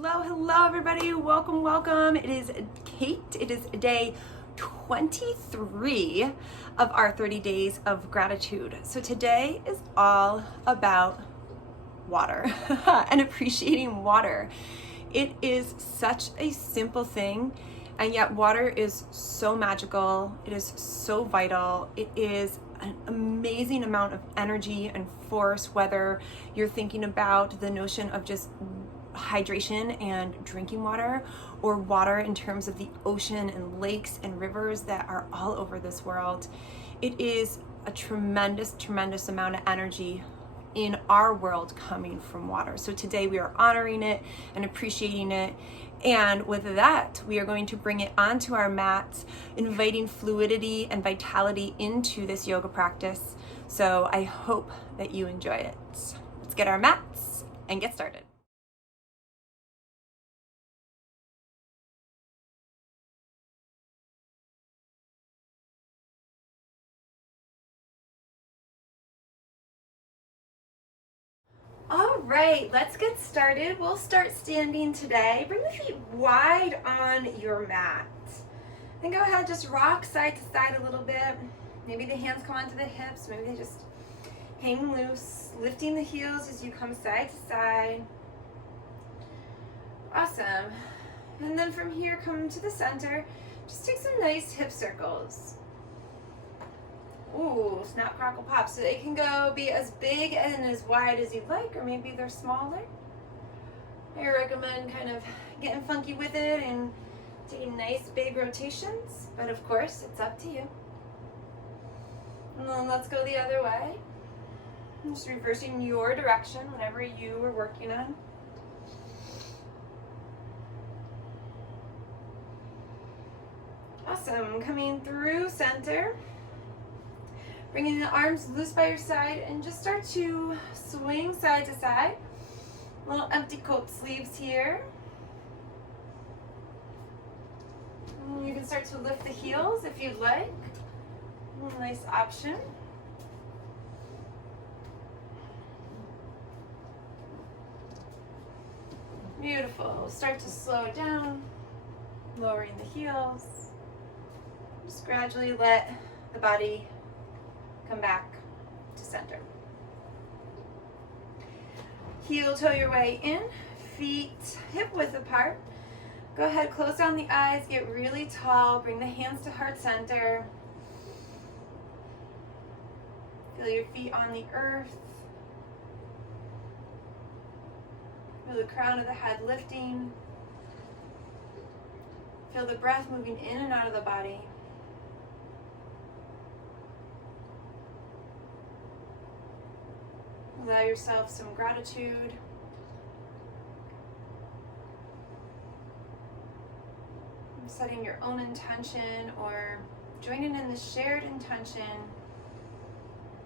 Hello everybody. Welcome. It is Kate. It is day 23 of our 30 days of gratitude. So today is all about water and appreciating water. It is such a simple thing, and yet water is so magical. It is so vital. It is an amazing amount of energy and force, whether you're thinking about the notion of just hydration and drinking water, or water in terms of the ocean and lakes and rivers that are all over this world. It is a tremendous amount of energy in our world coming from water. So today we are honoring it and appreciating it. And with that, we are going to bring it onto our mats, inviting fluidity and vitality into this yoga practice. So I hope that you enjoy it. Let's get our mats and get started. All right, let's get started. We'll start standing today. Bring the feet wide on your mat. Then go ahead, just rock side to side a little bit. Maybe the hands come onto the hips, maybe they just hang loose, lifting the heels as you come side to side. Awesome. And then from here, come to the center. Just take some nice hip circles. Ooh, snap, crackle, pop. So they can be as big and as wide as you'd like, or maybe they're smaller. I recommend kind of getting funky with it and taking nice big rotations, but of course, it's up to you. And then let's go the other way. Just reversing your direction, whatever you were working on. Awesome. Coming through center. Bringing the arms loose by your side and just start to swing side to side. Little empty coat sleeves here. And you can start to lift the heels if you'd like. Nice option. Beautiful. Start to slow it down, lowering the heels. Just gradually let the body come back to center. Heel toe your way in, feet hip width apart. Go ahead, close down the eyes, get really tall, bring the hands to heart center. Feel your feet on the earth. Feel the crown of the head lifting. Feel the breath moving in and out of the body. Allow yourself some gratitude. Setting your own intention or joining in the shared intention,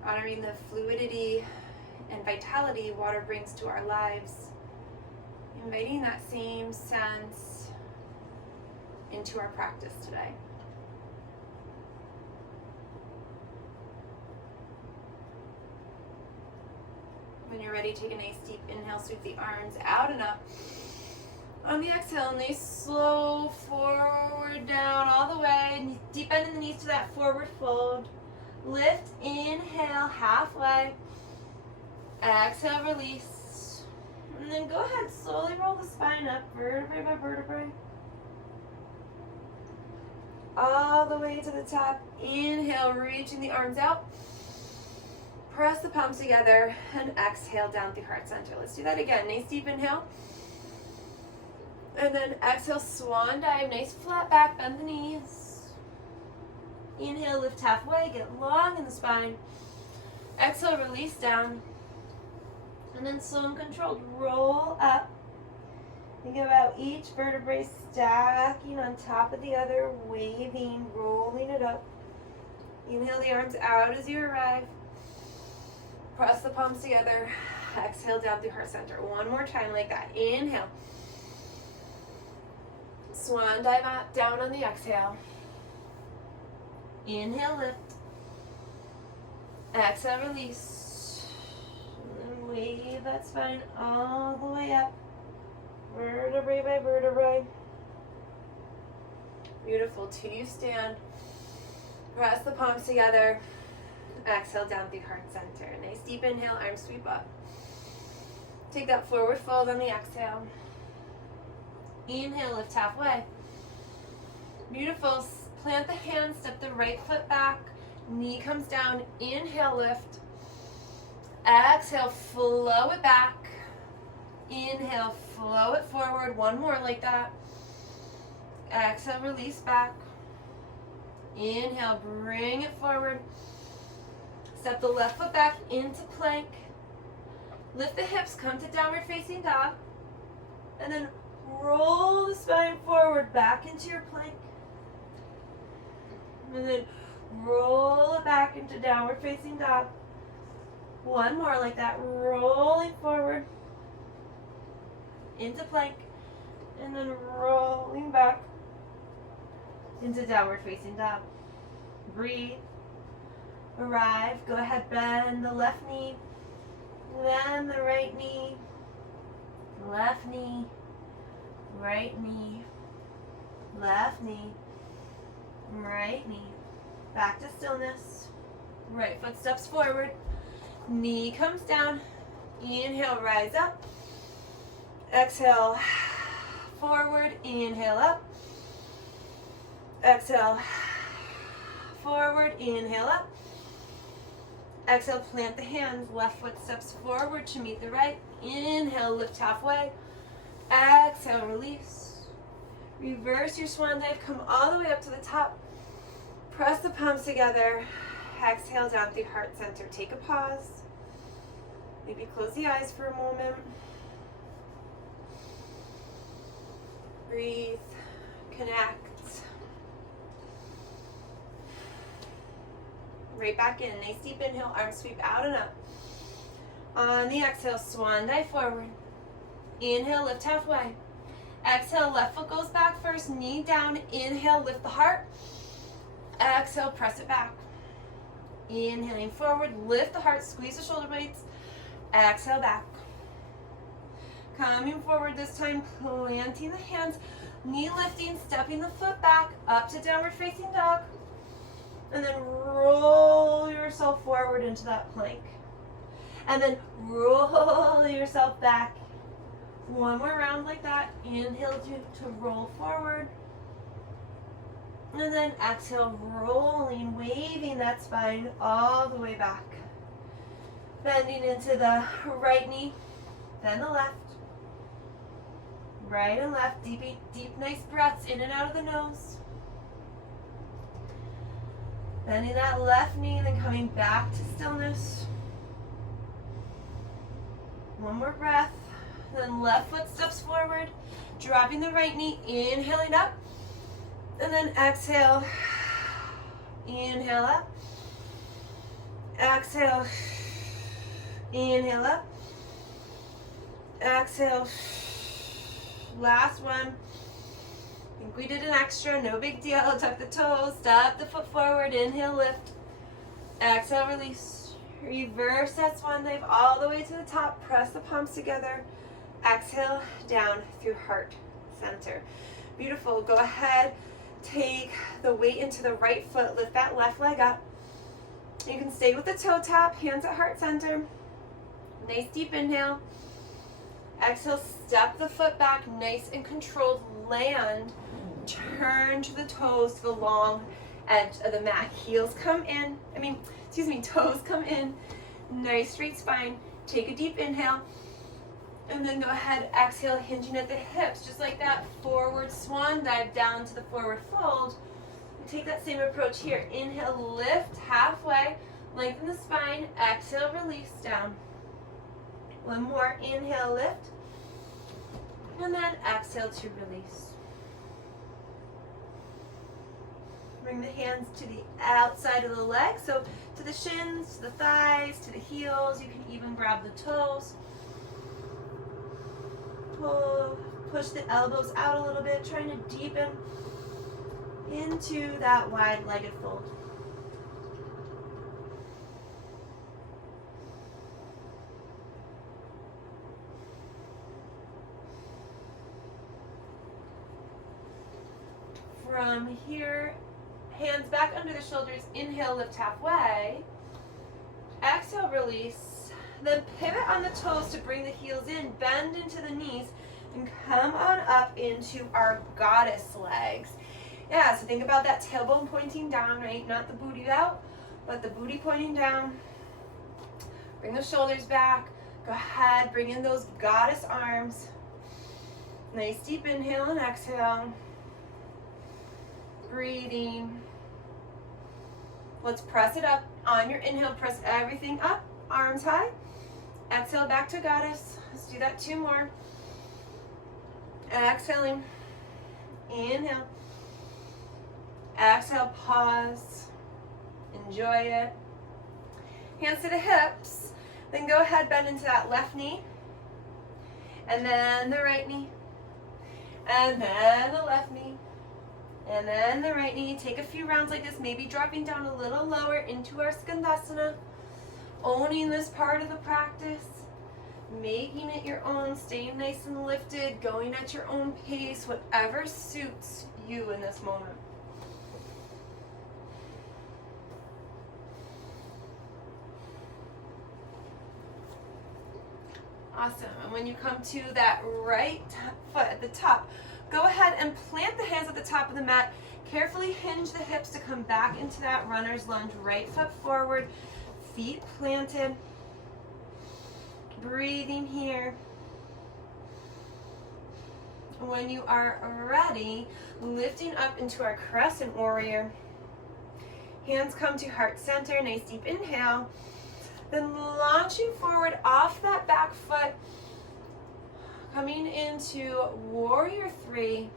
honoring the fluidity and vitality water brings to our lives, inviting that same sense into our practice today. When you're ready, take a nice deep inhale, sweep the arms out and up. On the exhale, nice slow forward down all the way. Deep bend in the knees to that forward fold. Lift, inhale, halfway. Exhale, release. And then go ahead, slowly roll the spine up, vertebrae by vertebrae. All the way to the top. Inhale, reaching the arms out. Press the palms together and exhale down through heart center. Let's do that again. Nice deep inhale. And then exhale, swan dive. Nice flat back, bend the knees. Inhale, lift halfway, get long in the spine. Exhale, release down. And then slow and controlled, roll up. Think about each vertebrae stacking on top of the other, waving, rolling it up. Inhale the arms out as you arrive. Press the palms together. Exhale down through heart center. One more time like that. Inhale. Swan dive down on the exhale. Inhale, lift. Exhale, release. And then wave that spine all the way up. Vertebrae vertebrae by vertebrae. Beautiful. Till you stand. Press the palms together. Exhale down through heart center. Nice deep inhale, arms sweep up. Take that forward fold on the exhale. Inhale, lift halfway. Beautiful. Plant the hands, step the right foot back. Knee comes down. Inhale, lift. Exhale, flow it back. Inhale, flow it forward. One more like that. Exhale, release back. Inhale, bring it forward. Step the left foot back into plank. Lift the hips, come to downward facing dog. And then roll the spine forward back into your plank. And then roll it back into downward facing dog. One more like that, rolling forward into plank. And then rolling back into downward facing dog. Breathe. Arrive. Go ahead, bend the left knee, then the right knee, left knee, right knee, left knee, right knee. Back to stillness. Right foot steps forward. Knee comes down. Inhale, rise up. Exhale, forward. Inhale up. Exhale, forward. Inhale up. Exhale, plant the hands. Left foot steps forward to meet the right. Inhale, lift halfway. Exhale, release. Reverse your swan dive. Come all the way up to the top. Press the palms together. Exhale down through heart center. Take a pause. Maybe close the eyes for a moment. Breathe. Connect. Right back in. Nice deep inhale. Arms sweep out and up. On the exhale, swan dive forward. Inhale, lift halfway. Exhale, left foot goes back first. Knee down. Inhale, lift the heart. Exhale, press it back. Inhaling forward, lift the heart, squeeze the shoulder blades. Exhale, back. Coming forward this time, planting the hands, knee lifting, stepping the foot back, up to downward facing dog. And then roll yourself forward into that plank. And then roll yourself back. One more round like that. Inhale to roll forward. And then exhale, rolling, waving that spine all the way back. Bending into the right knee, then the left. Right and left, deep, nice breaths in and out of the nose. Bending that left knee, then coming back to stillness. One more breath. Then left foot steps forward, dropping the right knee, inhaling up. And then exhale. Inhale up. Exhale. Inhale up. Exhale. Last one. I think we did an extra, no big deal. Tuck the toes, step the foot forward, inhale, lift. Exhale, release. Reverse that swan dive all the way to the top. Press the palms together. Exhale, down through heart center. Beautiful. Go ahead, take the weight into the right foot. Lift that left leg up. You can stay with the toe tap, hands at heart center. Nice deep inhale. Exhale, step the foot back, nice and controlled. Land, turn to the toes to the long edge of the mat. Heels come in, toes come in. Nice straight spine. Take a deep inhale. And then go ahead, exhale, hinging at the hips. Just like that, forward swan dive down to the forward fold. Take that same approach here. Inhale, lift halfway, lengthen the spine. Exhale, release down. One more, inhale, lift. And then exhale to release. Bring the hands to the outside of the leg. So to the shins, to the thighs, to the heels. You can even grab the toes. Pull, push the elbows out a little bit, trying to deepen into that wide-legged fold. From here, hands back under the shoulders. Inhale, lift halfway. Exhale, release. Then pivot on the toes to bring the heels in. Bend into the knees and come on up into our goddess legs. Yeah, so think about that tailbone pointing down, right? Not the booty out, but the booty pointing down. Bring the shoulders back. Go ahead, bring in those goddess arms. Nice deep inhale and exhale. Breathing. Let's press it up. On your inhale, press everything up. Arms high. Exhale, back to goddess. Let's do that 2 more. Exhaling. Inhale. Exhale, pause. Enjoy it. Hands to the hips. Then go ahead, bend into that left knee. And then the right knee. And then the left knee. And then the right knee. Take a few rounds like this, maybe dropping down a little lower into our Skandasana. Owning this part of the practice. Making it your own, staying nice and lifted, going at your own pace, whatever suits you in this moment. Awesome. And when you come to that right foot at the top, go ahead and plant the hands at the top of the mat. Carefully hinge the hips to come back into that runner's lunge. Right foot forward, feet planted. Breathing here. When you are ready, lifting up into our Crescent Warrior. Hands come to heart center. Nice deep inhale. Then launching forward off that back foot. Coming into Warrior 3.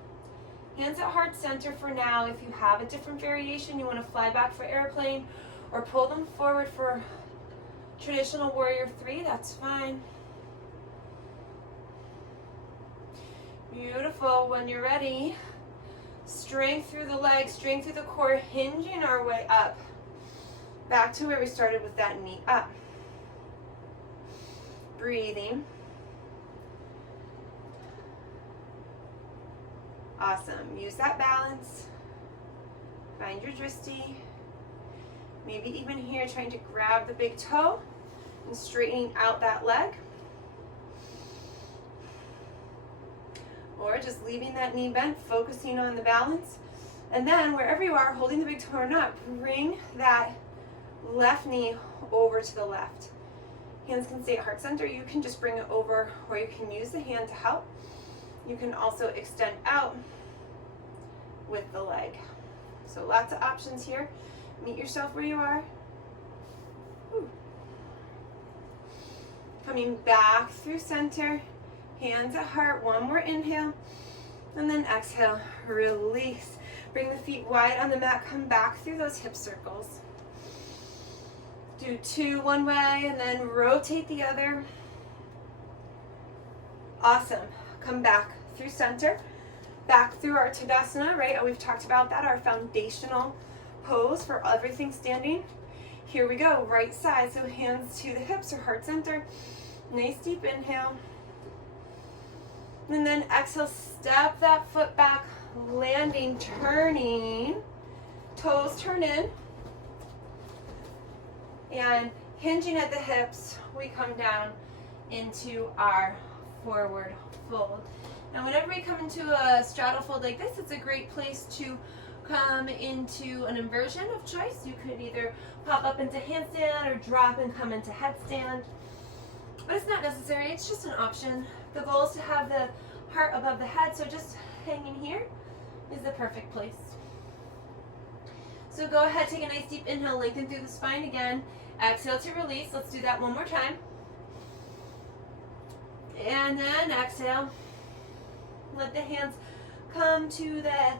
Hands at heart center for now. If you have a different variation, you want to fly back for airplane or pull them forward for traditional Warrior 3, that's fine. Beautiful. When you're ready, strength through the legs, strength through the core, hinging our way up. Back to where we started with that knee up. Breathing. Awesome. Use that balance. Find your drishti. Maybe even here, trying to grab the big toe and straightening out that leg. Or just leaving that knee bent, focusing on the balance. And then wherever you are, holding the big toe or not, bring that left knee over to the left. Hands can stay at heart center. You can just bring it over, or you can use the hand to help. You can also extend out with the leg. So lots of options here. Meet yourself where you are. Whew. Coming back through center, hands at heart, 1 more inhale, and then exhale, release. Bring the feet wide on the mat, come back through those hip circles. Do 2 one way, and then rotate the other. Awesome. Come back through center, back through our Tadasana, right? We've talked about that, our foundational pose for everything standing. Here we go, right side, so hands to the hips or heart center. Nice deep inhale. And then exhale, step that foot back, landing, turning, toes turn in. And hinging at the hips, we come down into our forward fold. Now whenever we come into a straddle fold like this, it's a great place to come into an inversion of choice. You could either pop up into handstand or drop and come into headstand. But it's not necessary, it's just an option. The goal is to have the heart above the head, so just hanging here is the perfect place. So go ahead, take a nice deep inhale, lengthen through the spine again. Exhale to release. Let's do that one more time. And then exhale. Let the hands come to the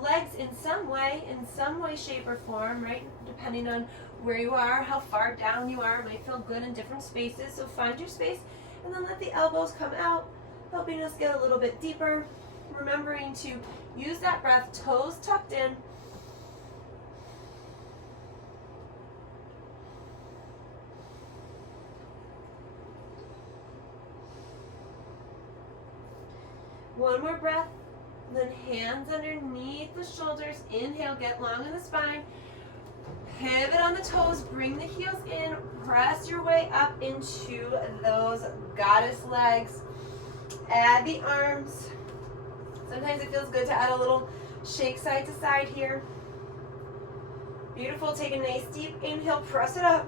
legs in some way, shape, or form, right? Depending on where you are, how far down you are. It might feel good in different spaces, so find your space. And then let the elbows come out, helping us get a little bit deeper. Remembering to use that breath, toes tucked in. One more breath. Then hands underneath the shoulders. Inhale, get long in the spine. Pivot on the toes, bring the heels in, press your way up into those goddess legs. Add the arms. Sometimes it feels good to add a little shake side to side here. Beautiful, take a nice deep inhale, press it up.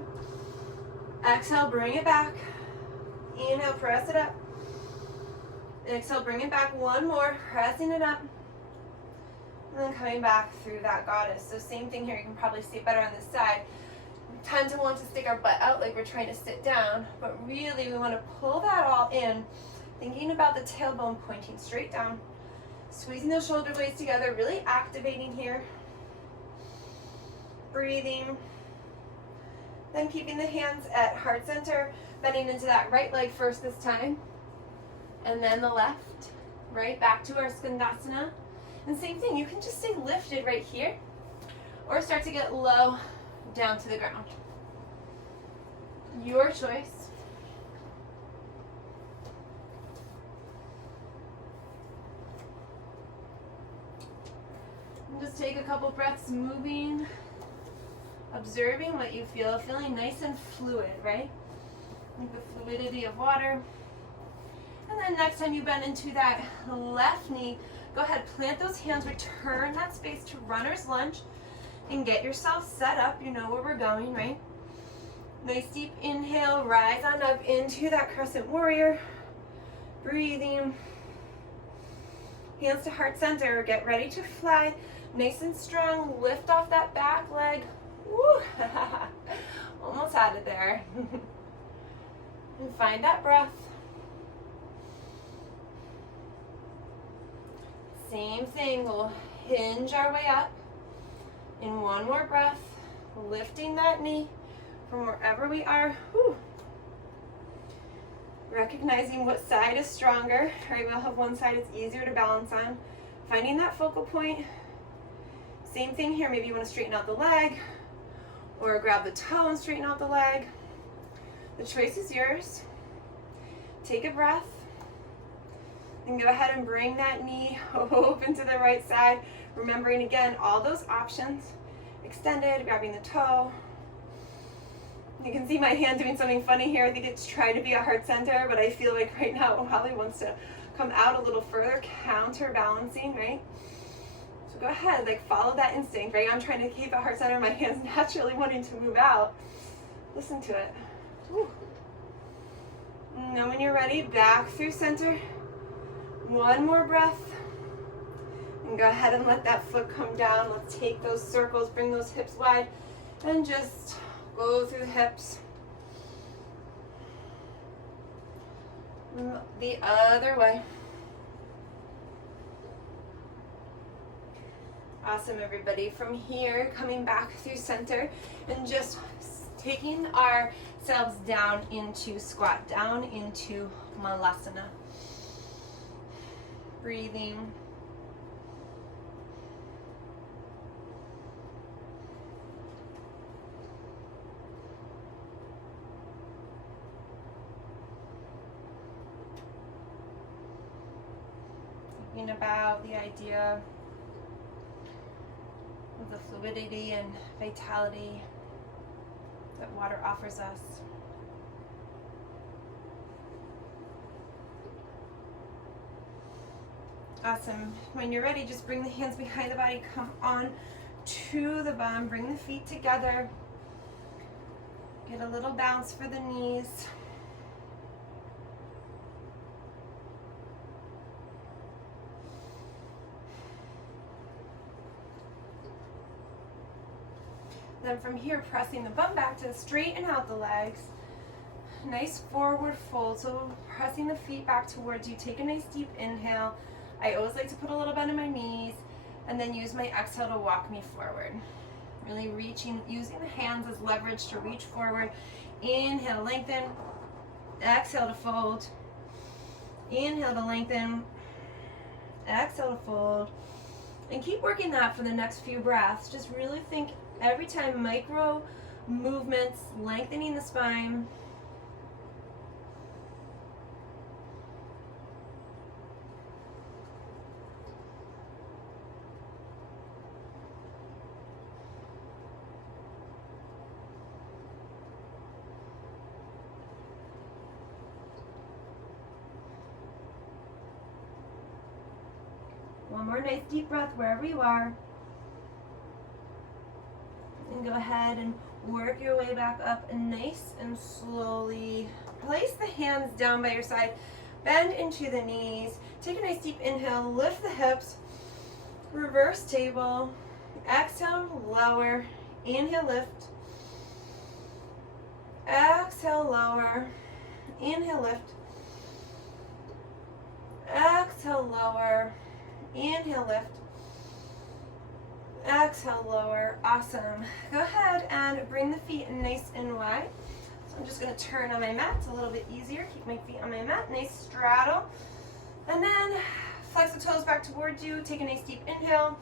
Exhale, bring it back. Inhale, press it up. Exhale, bring it back. One more, pressing it up. And then coming back through that goddess. So same thing here, you can probably see it better on this side. We tend to want to stick our butt out like we're trying to sit down, but really we want to pull that all in, thinking about the tailbone pointing straight down, squeezing those shoulder blades together, really activating here. Breathing. Then keeping the hands at heart center, bending into that right leg first this time, and then the left, right back to our Skandasana. And same thing, you can just stay lifted right here or start to get low down to the ground. Your choice. And just take a couple breaths moving, observing what you feel, feeling nice and fluid, right? Like the fluidity of water. And then next time you bend into that left knee, go ahead, plant those hands, return that space to runner's lunge, and get yourself set up. You know where we're going, right? Nice deep inhale, rise on up into that Crescent Warrior. Breathing. Hands to heart center, get ready to fly. Nice and strong, lift off that back leg. Woo! Almost had it there. And find that breath. Same thing, we'll hinge our way up. In one more breath, lifting that knee from wherever we are. Whew. Recognizing what side is stronger, right? We'll have one side it's easier to balance on. Finding that focal point. Same thing here, maybe you want to straighten out the leg or grab the toe and straighten out the leg. The choice is yours. Take a breath. And go ahead and bring that knee open to the right side. Remembering again, all those options. Extended, grabbing the toe. You can see my hand doing something funny here. I think it's trying to be a heart center, but I feel like right now Holly wants to come out a little further, counterbalancing, right? So go ahead, like follow that instinct, right? I'm trying to keep a heart center, my hand's naturally wanting to move out. Listen to it. Woo. And then when you're ready, back through center. One more breath. And go ahead and let that foot come down. Let's take those circles, bring those hips wide, and just go through the hips. The other way. Awesome, everybody. From here, coming back through center and just taking ourselves down into squat, down into Malasana. Breathing. Thinking about the idea of the fluidity and vitality that water offers us. Awesome. When you're ready, just bring the hands behind the body, come on to the bum, bring the feet together. Get a little bounce for the knees. Then from here, pressing the bum back to straighten out the legs. Nice forward fold. So pressing the feet back towards you. Take a nice deep inhale. I always like to put a little bend in my knees and then use my exhale to walk me forward. Really reaching, using the hands as leverage to reach forward. Inhale, lengthen. Exhale to fold. Inhale to lengthen. Exhale to fold. And keep working that for the next few breaths. Just really think every time micro movements, lengthening the spine. One more nice deep breath wherever you are. And go ahead and work your way back up and nice and slowly place the hands down by your side. Bend into the knees. Take a nice deep inhale. Lift the hips. Reverse table. Exhale, lower. Inhale, lift. Exhale, lower. Inhale, lift. Exhale, lower. Inhale, lift. Exhale, lower. Awesome. Go ahead and bring the feet nice and wide. So I'm just going to turn on my mat. It's a little bit easier. Keep my feet on my mat. Nice straddle. And then flex the toes back towards you. Take a nice deep inhale.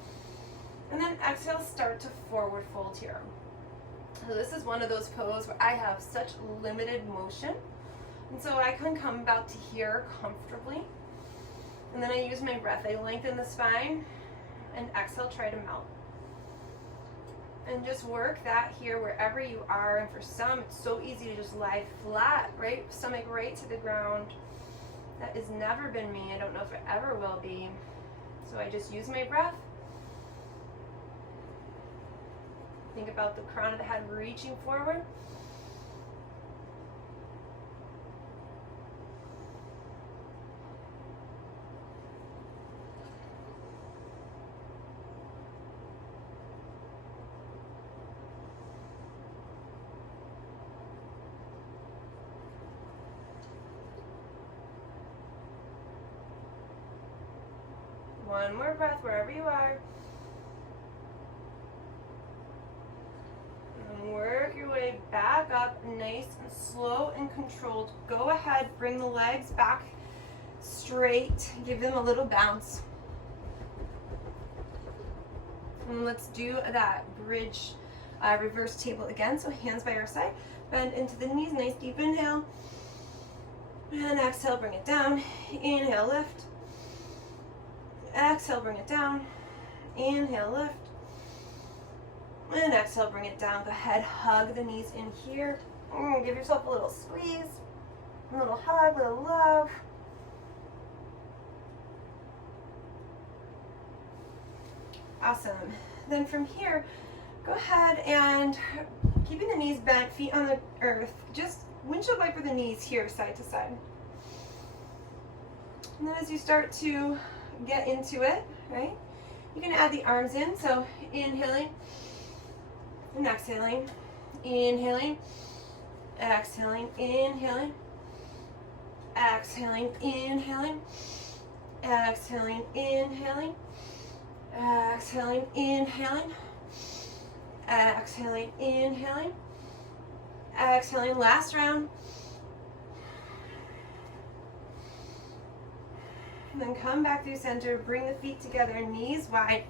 And then exhale, start to forward fold here. So this is one of those poses where I have such limited motion. And so I can come about to here comfortably. And then I use my breath. I lengthen the spine and exhale, try to melt. And just work that here wherever you are. And for some, it's so easy to just lie flat, right? Stomach right to the ground. That has never been me. I don't know if it ever will be. So I just use my breath. Think about the crown of the head reaching forward. One more breath wherever you are. And work your way back up, nice and slow and controlled. Go ahead, bring the legs back straight. Give them a little bounce. And let's do that bridge reverse table again. So hands by our side. Bend into the knees, nice deep inhale. And exhale, bring it down. Inhale, lift. Exhale, bring it down. Inhale, lift. And exhale, bring it down. Go ahead, hug the knees in here. Give yourself a little squeeze, a little hug, a little love. Awesome. Then from here, go ahead and keeping the knees bent, feet on the earth, just windshield wiper the knees here, side to side. And then as you start to get into it, right, you can add the arms in. So inhaling and exhaling, inhaling, exhaling, inhaling, exhaling, inhaling, exhaling, inhaling, exhaling, inhaling, exhaling, inhaling, exhaling. Last round. And then come back through center, bring the feet together, knees wide.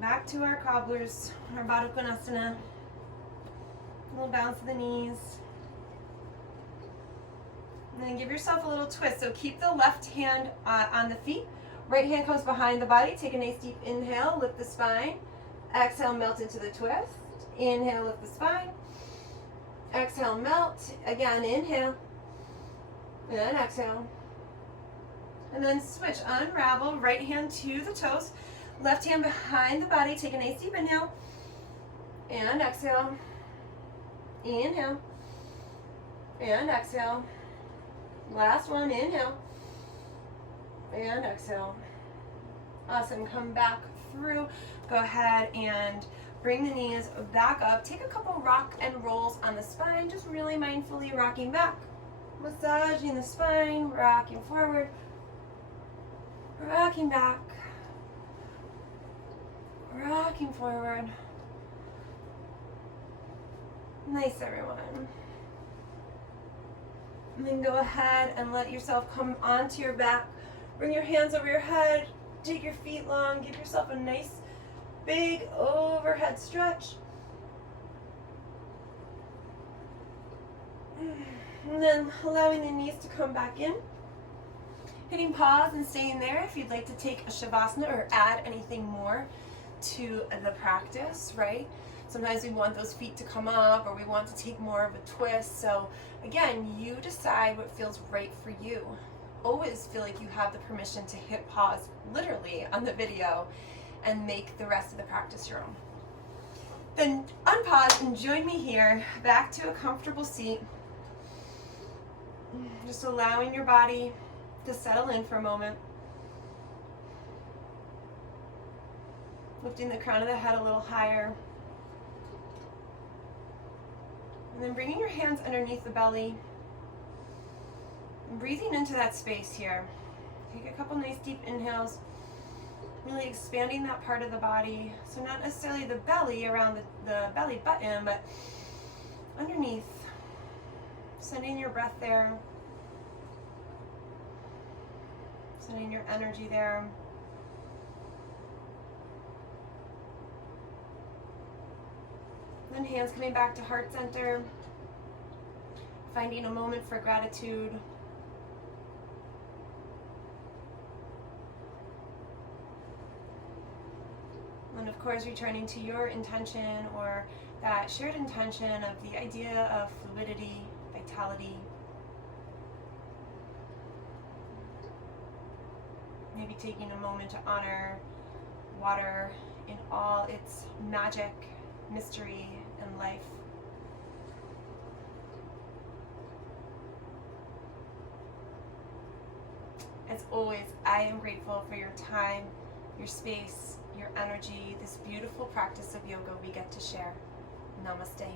Back to our cobblers, our Baddha Konasana. A little bounce of the knees. And then give yourself a little twist. So keep the left hand on the feet. Right hand comes behind the body. Take a nice deep inhale, lift the spine. Exhale, melt into the twist. Inhale, lift the spine. Exhale, melt. Again, inhale. And exhale. And then switch, unravel, right hand to the toes, left hand behind the body, take a nice deep inhale, and exhale, inhale, and exhale, last one, inhale, and exhale. Awesome, come back through, go ahead and bring the knees back up, take a couple rock and rolls on the spine, just really mindfully rocking back, massaging the spine, rocking forward, rocking back, rocking forward. Nice, everyone. And then go ahead and let yourself come onto your back. Bring your hands over your head. Take your feet long. Give yourself a nice, big overhead stretch. And then allowing the knees to come back in. Hitting pause and staying there if you'd like to take a Shavasana or add anything more to the practice, right? Sometimes we want those feet to come up or we want to take more of a twist. So again, you decide what feels right for you. always feel like you have the permission to hit pause literally on the video and make the rest of the practice your own. Then unpause and join me here back to a comfortable seat. Just allowing your body to settle in for a moment. Lifting the crown of the head a little higher. And then bringing your hands underneath the belly. And breathing into that space here. Take a couple nice deep inhales. Really expanding that part of the body. So not necessarily the belly around the belly button, but underneath. Sending your breath there. Sending your energy there. Then hands coming back to heart center. Finding a moment for gratitude. And of course, returning to your intention or that shared intention of the idea of fluidity, vitality. Maybe taking a moment to honor water in all its magic, mystery, and life. As always, I am grateful for your time, your space, your energy, this beautiful practice of yoga we get to share. Namaste.